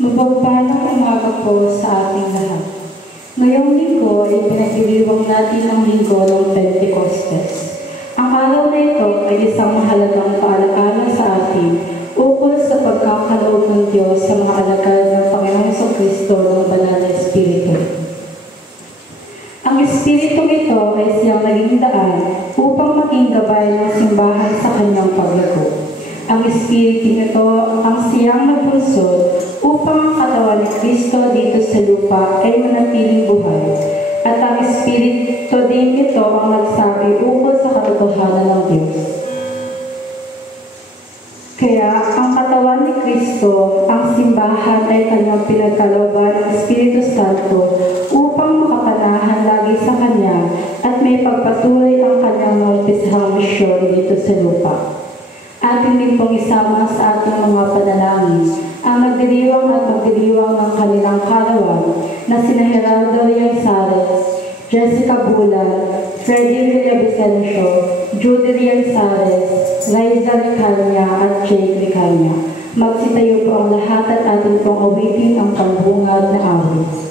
Mapagpalang umaga po sa ating lahat. Ngayong linggo ay pinagdiriwang natin ang linggo ng Pentecostes. Ang araw na ito ay isang mahalagang paalala sa atin ukol sa pagkakaloob ng Diyos sa mga alagad ng Panginoong Jesucristo ng Banal na Espiritu. Ang Espiritu ito ay siyang naging daan upang maging gabay ng simbahan sa kanyang paglago. Ang Espiritu nito ang siyang nagpunsod upang ang katawan ni Kristo dito sa lupa ay manatiling buhay. At ang Espiritu din ito ang nagsabi ukol sa katotohanan ng Diyos. Kaya ang katawan ni Kristo, ang simbahan ay kanyang pinagkalooban ng Espiritu Santo upang makapanahan lagi sa Kanya at may pagpatuloy ang kanyang naumpisahang misyon dito sa lupa. Ating din pong isama sa ating mga panalangin ang nagdiriwang at magdiriwang ng kanilang karawan na sina Geraldo Rianzares, Jessica Bulan, Freddy Villavicencio, Judy Rianzares, Raiza Ricanya at Jake Ricanya. Magsitayo po ang lahat at atin pong awitin ang pambungad na awit.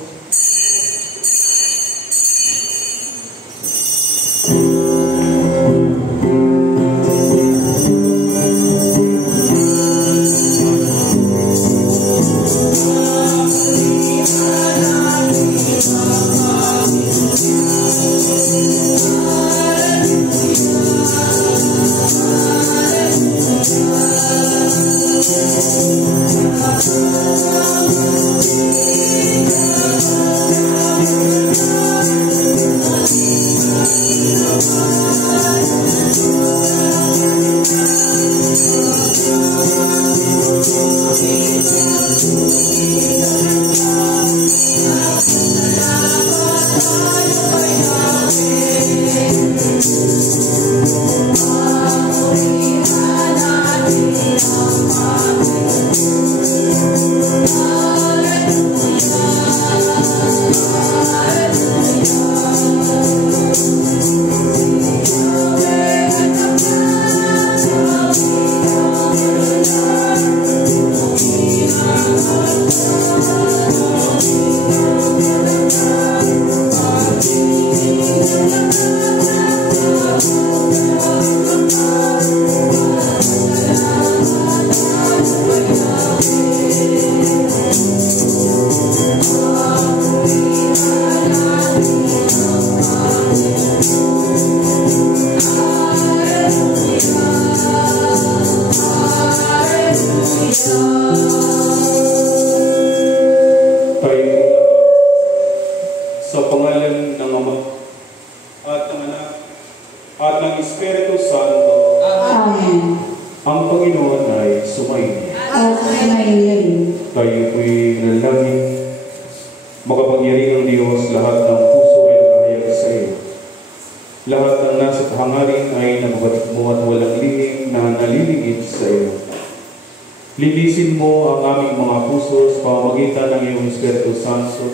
Linisin mo ang aming mga puso sa pamamagitan ng iyong Espiritu Santo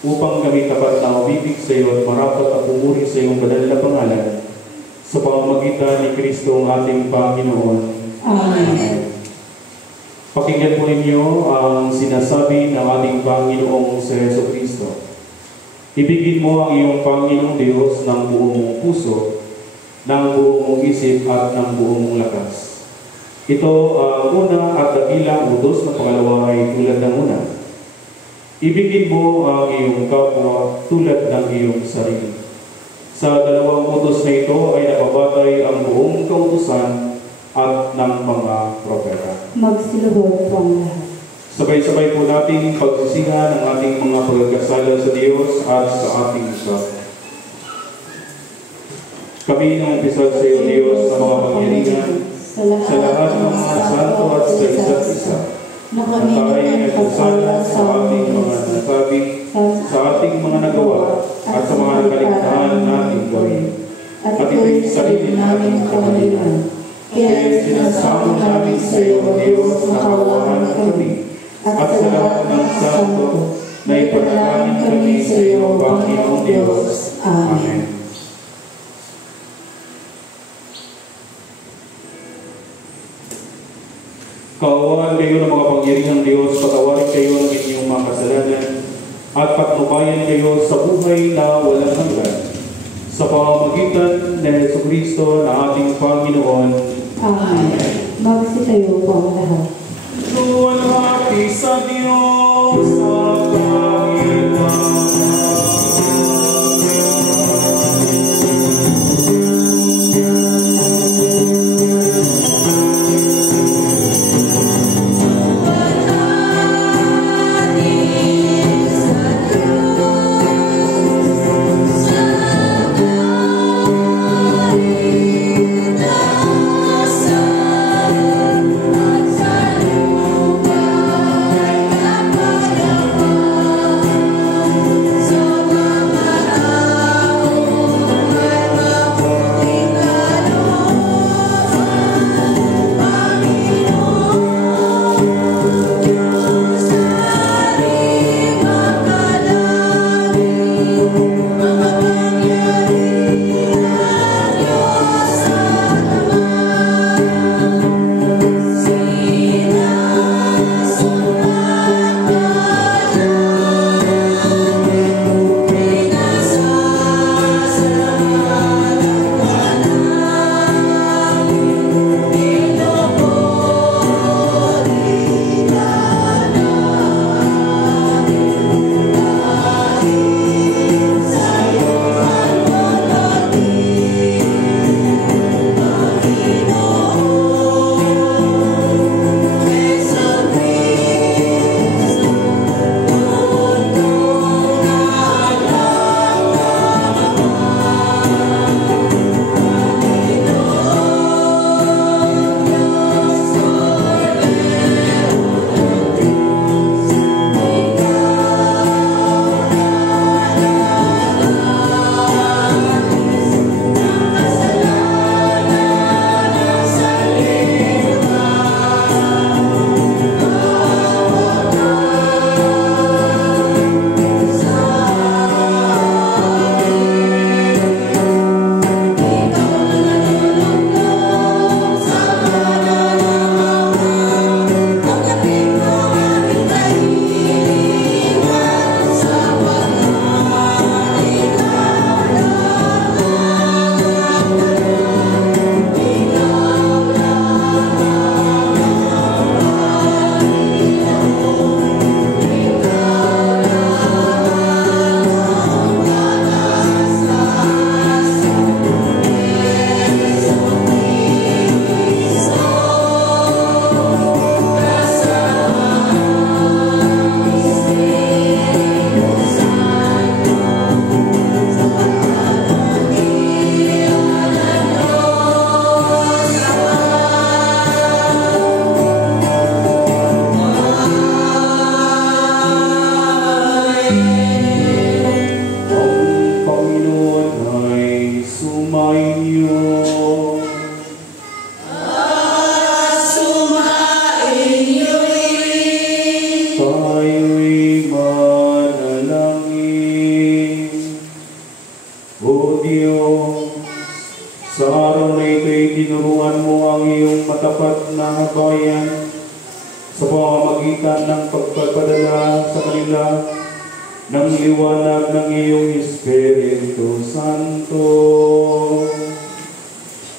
upang kami tapat na umibig sa iyo at marapat at pumuri sa iyong banal na pangalan sa pamamagitan ni Kristo ang ating Panginoon. Amen. Pakinggan po ninyo ang sinasabi ng ating Panginoong sa Jesucristo. Ibigin mo ang iyong Panginoong Diyos ng buong mong puso, ng buong mong isip at ng buong mong lakas. Ito ang una at dakilang utos na pangalawa ay tulad ng una. Ibigin mo ang iyong kapwa tulad ng iyong sarili. Sa dalawang utos na ito ay nababatay ang buong kautusan at ng mga propeta. Magsilubog po ang lahat. Sabay-sabay po nating pagsisihan ang ating mga pagkakasala sa Diyos at sa ating isa. Kami nang umpisa sa iyo, Diyos, na mga pangyarihan, sa lahat ng mga santo at sa isa't isa, na kami ay nagkasala sa ating mga nasabi, sa ating mga nagawa, at sa mga nakaligtaan nating gawin. At ito'y sarili namin kamalian. Kaya sinasamo namin sa iyo, Diyos, na kawahan kami, at sa lahat ng santo, na ipanalangin kami sa iyo, Panginoong Diyos. Amen. Kaawaan kayo ng mga pangyarihang Diyos, patawarin kayo ng inyong mga kasalanan, at patnubayan kayo sa buhay na walang hanggan. Sa pamamagitan ni Jesucristo na ating Panginoon. Amen. Magsitayo po ang lahat. Luwalhati sa Diyos sa kahilingan. tinuruan mo ang iyong matapat na bayan sa pamamagitan ng pagpapadala sa kanila ng liwanag ng iyong Espiritu Santo.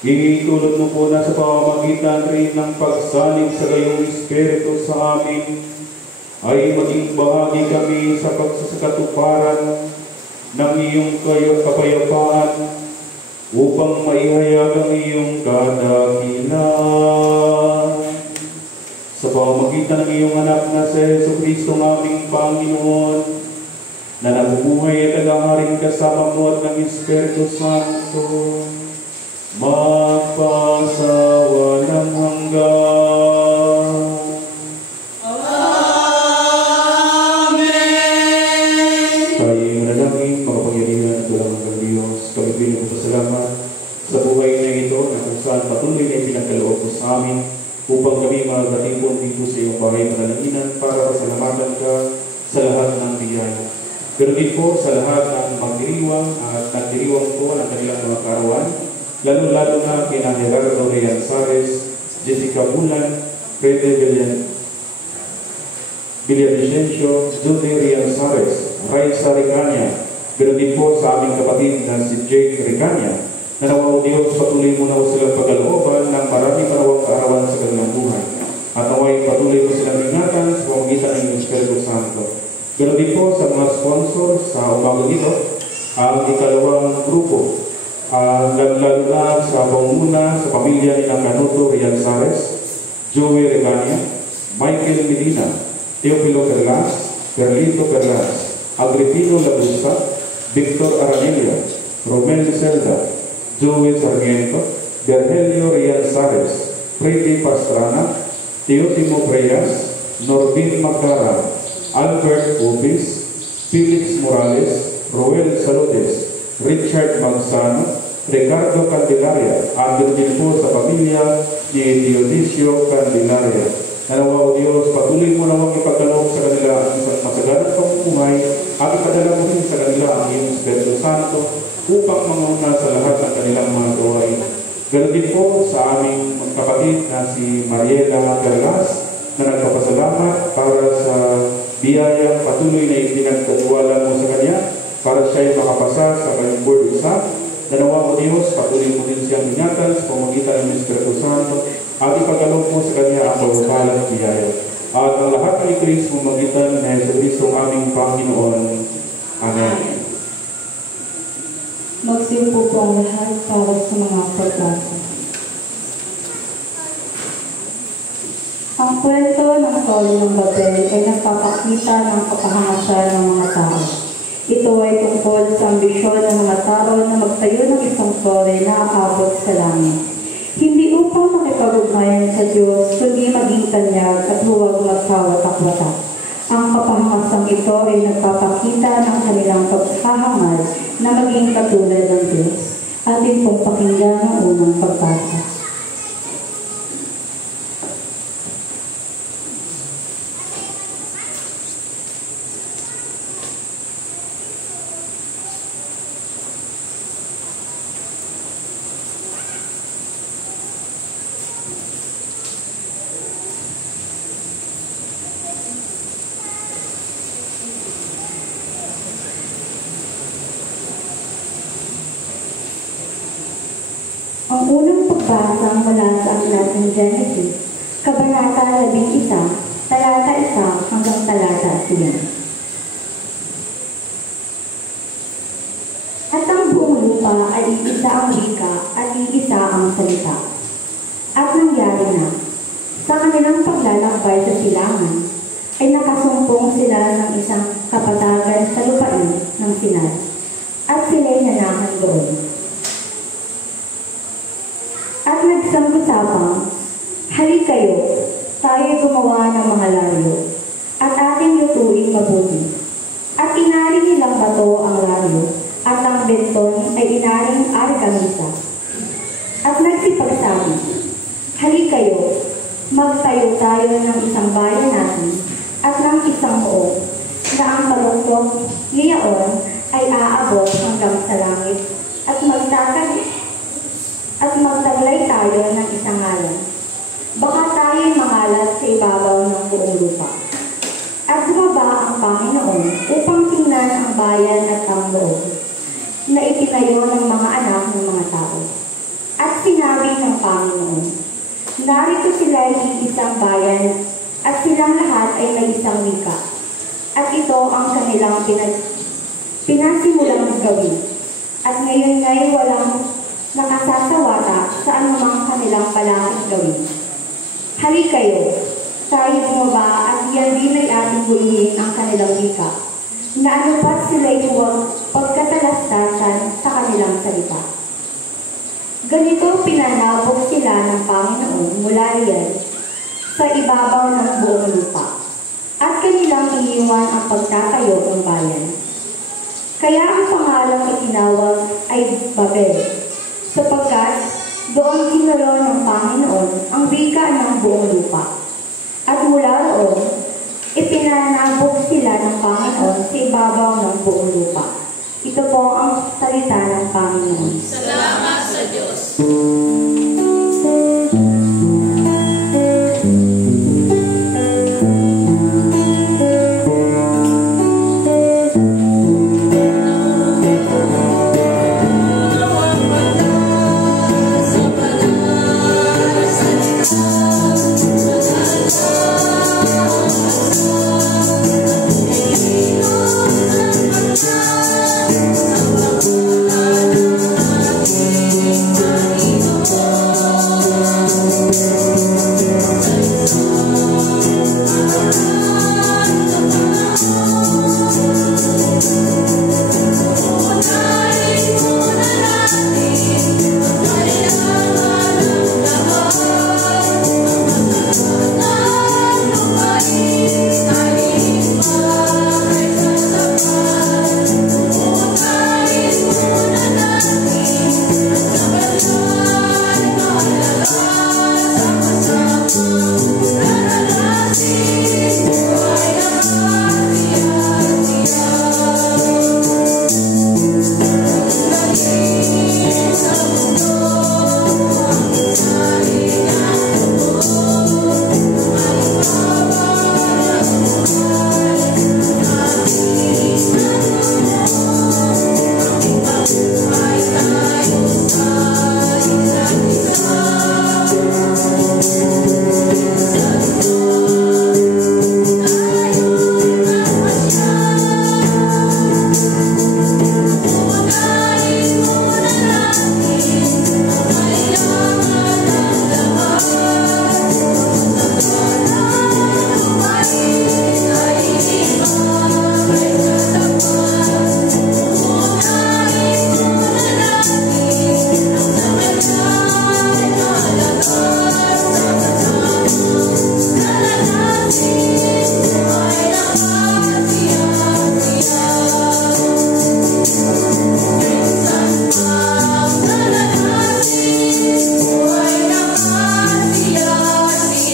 Initulot mo po na sa pamamagitan rin ng pagsalig sa iyong Espiritu sa amin ay maging bahagi kami sa pagsasakatuparan ng iyong kapayapaan upang maihayag ang iyong kadakilan. Sa pamamagitan ng iyong anak na si Jesucristo ng aming Panginoon, na nabubuhay at nag-aharing kasama mo at ng Espiritu Santo, magpasawalang hanggan. Amen! Tayo manalangin, makapangyarihan at walang hanggang Diyos. Kami pinagpapasalamat sa buhay na ito na kung saan patuloy na ipinagkaloob mo sa amin upang kami magkatipon dito sa iyong bahay panalangin para pasalamatan ka sa lahat ng biyaya. Pero din po sa lahat ng magdiriwang at nagdiriwang po ng kanilang mga karawan, lalo-lalo na kina Gerardo Rianzares, Jessica Bulan, Freddy Villavicencio, Judy Rian Sares, Raisa Ricania, ganoon din po sa aming kapatid na si Jake Ricania, na nawa o Diyos patuloy mo na silang pagkalooban ng maraming marawang kaarawan sa kanilang buhay. At naway patuloy mo silang ingatan sa pamamagitan ng Espiritu Santo. Ganoon din po sa mga sponsor sa umagang ito, ang ikalawang grupo, lalo na sa pangunguna sa pamilya ni Canuto Rian Sares, Joey Ricania, Michael Medina, Teofilo Perlas, Perlito Perlas, Agripino Labusa, Victor Aranelia, Romel Zelda, Joey Sarmiento, Berhelio Rian Sares, Freddy Pastrana, Teotimo Reyes, Norbin Magdara, Albert Ubis, Felix Morales, Roel Salotes, Richard Magsano, Ricardo Candelaria, andun din po sa pamilya ni Dionisio Candelaria. Nanawa o Diyos, patuloy mo nawang ipagkaloob sa kanila ang isang masaganang pamumuhay at ipadala mo rin sa kanila ang iyong Espiritu Santo upang manguna sa lahat ng kanilang mga gawain. Ganon din po sa aming kapatid na si Mariela Perlas na nagpapasalamat para sa biyayang patuloy na ipinagtatiwala mo sa kanya para siya ay makapasa sa kanyang board exam. Nanawa o Diyos, patuloy mo din siyang ingatan sa pamamagitan ng Espiritu Santo at ipagkaloob mo sa kanya ang pagpapalang biyaya. At ang lahat ay Kristo magitan na Jesucristo aming Panginoon. Amen. Magsimpo po ang lahat para sa mga pagbasa. Ang kwento ng Toro ng Babel ay nagpapakita ng kapahangasan ng mga tao. Ito ay tungkol sa ambisyon ng mga tao na magtayo ng isang tore na aabot sa langit. Hindi upang makipag-ugnayan sa Diyos, kundi maging tanyag at huwag magkawatak-watak. Ang kapahangasang ito ay nagpapakita ng kanilang pagkahangal na maging katulad ng Diyos. Atin pong pakinggan ang unang pagbasa. Ang unang pagbasa mula sa aklat ng Genesis, Kabanata 11, talata 1 hanggang talata 10. At ang buong lupa ay iisa ang wika at iisa ang salita. At nangyari na, sa kanilang paglalakbay sa silangan, ay nakasumpong sila ng isang kapatagan sa lupain ng Sinai, at sila'y nanahan doon. At nagsang-usapang, halik kayo, tayo'y gumawa ng mga laryo, at ating lutuin mabuti. At inaring nilang bato ang laryo, at ang benton ay inaring argamisa. At nagsipagsabi, halik kayo, magtayo tayo ng isang bayan natin, at ng isang muog, na ang paluktok niyaon ay aabot hanggang sa langit, at magtaglay tayo ng isang ngalan. Baka tayo'y mangalat sa ibabaw ng buong lupa. At bumaba ang Panginoon upang tingnan ang bayan at ang loob na itinayo ng mga anak ng mga tao. At sinabi ng Panginoon, narito sila'y iisang bayan at silang lahat ay may isang wika. At ito ang kanilang pinasimulang gawin. At ngayon nga'y walang nakasasawata sa anumang kanilang palaking gawin. Halik kayo, tayo bumaba at yan din ay ating bulihin ang kanilang wika, na anupat sila'y huwag pagkatalastasan sa kanilang salita. Ganito pinanabog sila ng Panginoon mula riyan sa ibabaw ng buong lupa, at kanilang iniwan ang pagtatayo ng bayan. Kaya ang pangalang itinawag ay Babel, sapagkat doon kinulo ng Panginoon ang wika ng buong lupa. At mula roon, ipinanabog sila ng Panginoon sa ibabaw ng buong lupa. Ito po ang salita ng Panginoon. Salamat sa Diyos.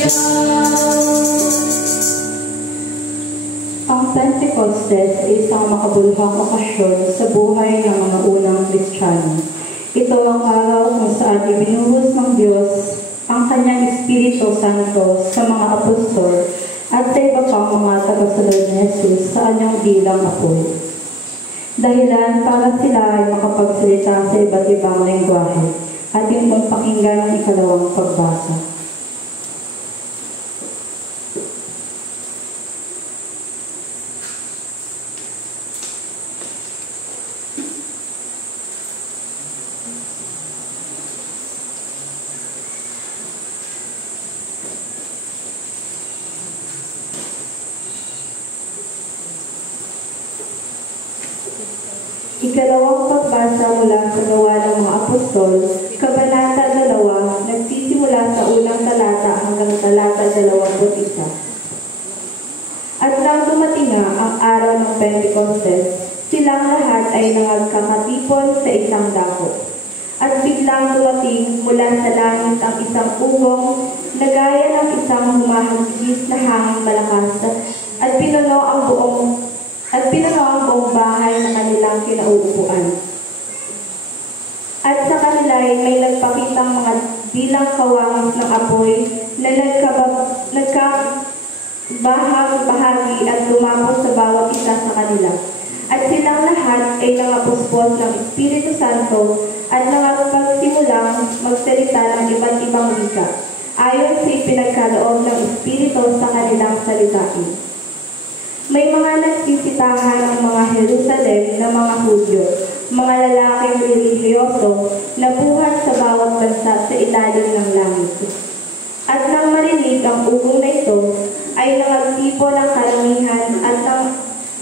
Ang Pentecostes ay isang makabuluhang okasyon sa buhay ng mga unang Kristiyano. Ito ang araw kung saan ibinuhos ng Diyos ang kanyang Espiritu Santo sa mga apostol at sa iba pang mga tagasunod ni Jesus sa kanyang bilang apoy. Dahilan para sila ay makapagsalita sa iba't ibang lengguwahe. Ating mong pakinggan ang ikalawang pagbasa. Ikalawang pagbasa mula sa Gawa ng mga Apostol, Kabanata 2, nagsisimula sa unang talata hanggang talata 21. At nang dumating nga ang araw ng Pentecostes, silang lahat ay nagkakatipon sa isang dako. At biglang dumating mula sa langit ang isang ugong na gaya ng isang humahagis na hangin malakas at pinuno ang buong bahay na kanilang kinauupuan. At sa kanila ay may nagpakitang mga bilang kawangis ng apoy na nagkabahagi at lumapos sa bawat isa sa kanila. At silang lahat ay nangapuspos ng Espiritu Santo at nangapagsimulang magsalita ng iba't ibang wika, ayon sa ipinagkaloob ng Espiritu sa kanilang salitain. May mga nagsisitahan ng mga Jerusalem na mga Hudyo, mga lalaking relihiyoso na buhat sa bawat bansa sa ilalim ng langit. At nang marinig ang ugong na ito, ay nangagtipo ng karamihan at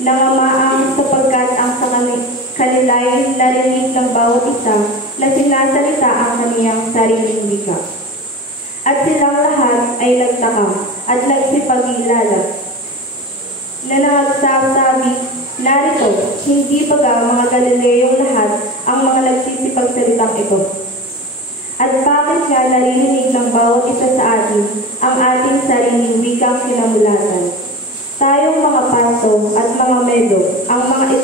nangamaang sapagkat ang sa kanila ay narinig ng bawat isa na sinasalita ang kaniyang sariling wika. At silang lahat ay nagtaka at nagsipag-ilala na nagsasabi, narito, hindi baga mga Galileyong lahat ang mga nagsisipagsalitang ito. At bakit nga naririnig ng bawat isa sa atin ang ating sariling wikang kinamulatan? Tayong mga Parto at mga Medo, ang mga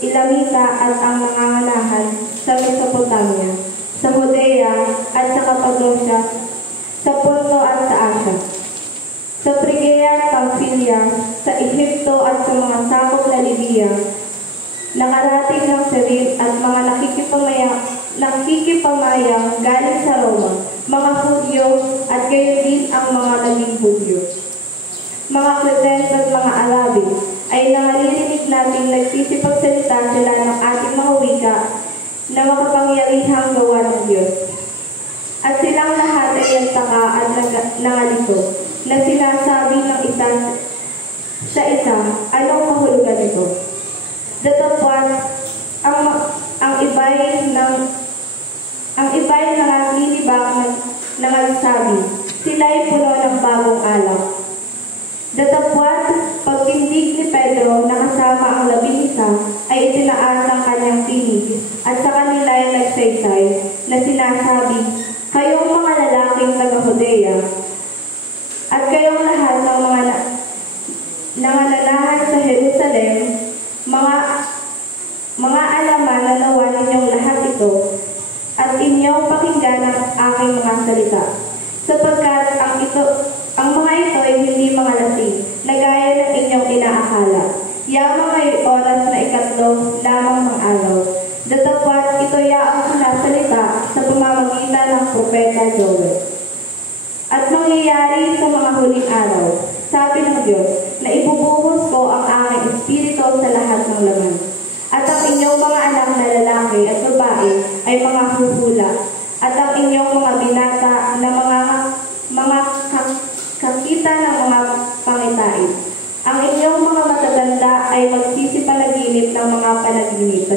Ilamita at ang nanganganahan sa Mesopotamia, sa Judea at sa Cappadocia, sa Ponto at sa Asia, sa Phrygia at Pamphylia, sa Ehipto at sa mga sakop na Libya, nakarating ng Cyrene at mga nakikipamayang galing sa Roma, mga Hudyo at gayon din ang mga naging Hudyo. Mga Cretans at mga Arabi ay naririnig natin nagsisipagsalita sila ng ating mga wika na makapangyarihang gawa ng Diyos. At silang lahat ay nagtaka at nangalito na sinasabi ng isa sa isa, anong kahulugan nito? Datapwat, ang iba'y nangaglilibak na nagsabi, sila'y puno ng bagong alak. Datapwat, pagtindig ni Pedro na kasama ang 11 ay itinaas ang kanyang tinig at sa kanila ay nagsaysay na sinasabi, kayong mga lalaking taga-Judea at kayong lahat ng mga nangananahan sa Jerusalem, mga alaman na nawa ninyong lahat ito at inyong pakinggan ang aking mga salita. Sapagkat ang mga ito ay hindi mga lasing, na gaya ng inyong inaakala. Yamang ay oras na 3 lamang ng araw. Datapwat ito yaang sinasalita sa pamamagitan ng propeta Joel. At mangyayari sa mga huling araw, sabi ng Diyos, na ibubuhos ko ang aking espiritu sa lahat ng laman. At ang inyong mga anak na lalaki at babae ay mga huhula, at ang inyong mga binata na mga kakita ng mga pangitain. Ang inyong mga matatanda ay magsisipanaginip ng mga panaginip.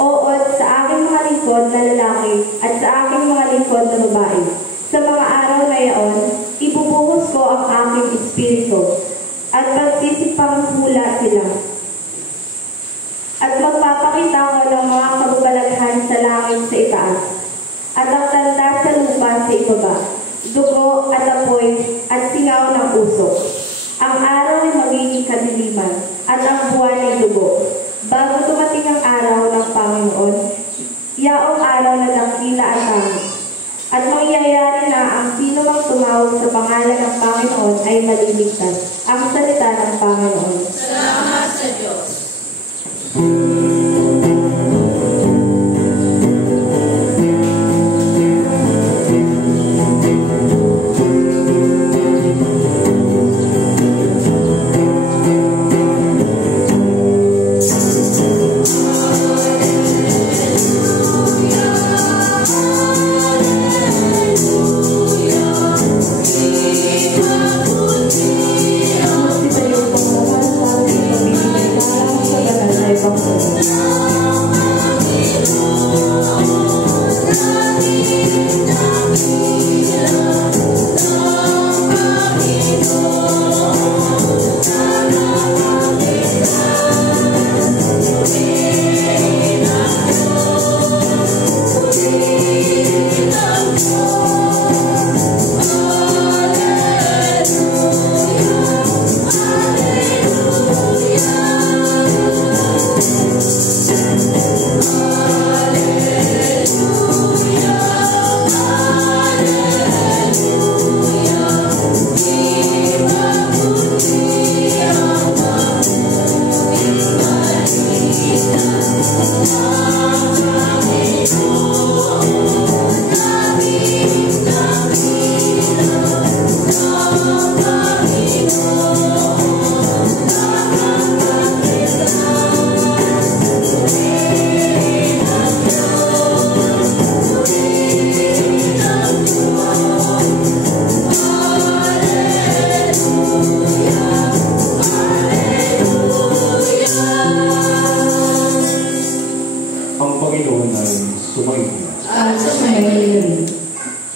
Oot sa aking mga lingkod na lalaki at sa aking mga lingkod na babae. Sa mga araw na iyon, ibubuhos ko ang aking espiritu at magsisipanghula sila. At magpapakita ko ng mga kababalaghan sa langit sa itaas at ang tanda sa lupa sa ibaba. dugo at apoy at singaw ng usok. Ang araw ay magiging kadiliman at ang buwan ay dugo. Bago dumating ang araw ng Panginoon, yaong araw na dakila at tangis. At mangyayari na ang sino mang tumawag sa pangalan ng Panginoon ay maliligtas. Ang salita ng Panginoon. Salamat sa Diyos.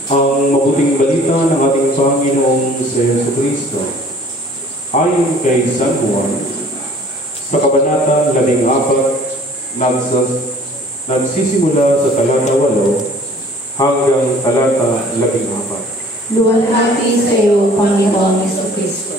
Ang mabuting balita ng ating Panginoong sa Jesucristo ayon kay San Juan sa Kabanata 14, nagsisimula sa talata 8 hanggang talata 14. Luwalhati sa iyo, Panginoong Jesucristo.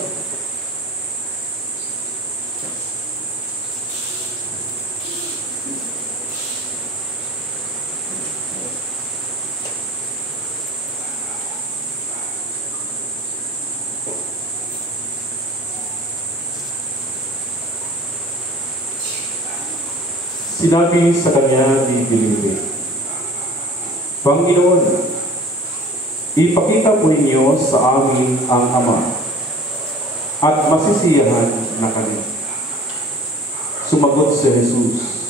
Sinabi sa kanya ni Felipe, Panginoon, ipakita po ninyo sa amin ang Ama, at masisiyahan na kami. Sumagot si Jesus,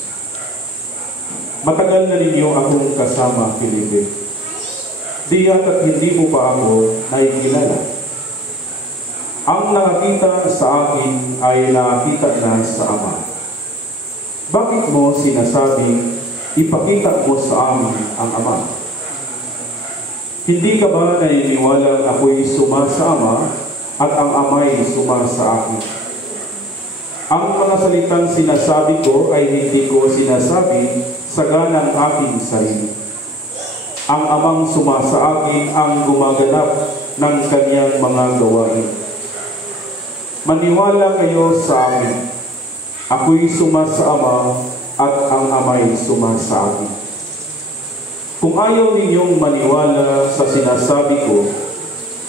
matagal na ninyo akong kasama, Felipe. Di yata't hindi mo pa ako nakikilala. Ang nakakita sa akin ay nakakita na sa Ama. Bakit mo sinasabing, ipakita mo sa amin ang Ama? Hindi ka ba naniniwalang ako'y suma sa Ama at ang Ama'y suma sa akin? Ang mga salitang sinasabi ko ay hindi ko sinasabi sa ganang aking sarili. Ang Amang suma sa akin ang gumaganap ng kanyang mga gawain. Maniwala kayo sa akin. Ako'y suma sa Ama at ang Ama'y suma sa akin. Kung ayaw ninyong maniwala sa sinasabi ko,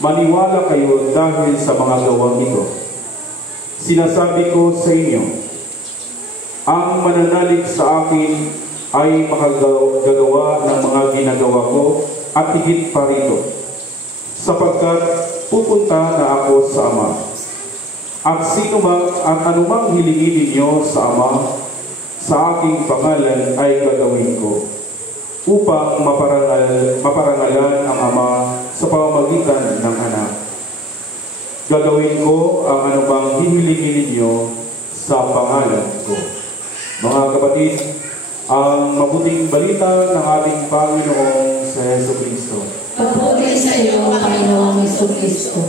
maniwala kayo dahil sa mga gawang ito. Sinasabi ko sa inyo, ang mananalig sa akin ay makagagawa ng mga ginagawa ko at higit pa rito, sapagkat pupunta na ako sa Ama. At anumang hilingin ninyo sa Ama, sa aking pangalan ay gagawin ko, upang maparangalan ang Ama sa pamamagitan ng Anak. Gagawin ko ang anumang hihilingin ninyo sa pangalan ko. Mga kapatid, ang mabuting balita ng ating Panginoong sa Jesucristo. Pagpuri sa iyo, Panginoong Jesucristo.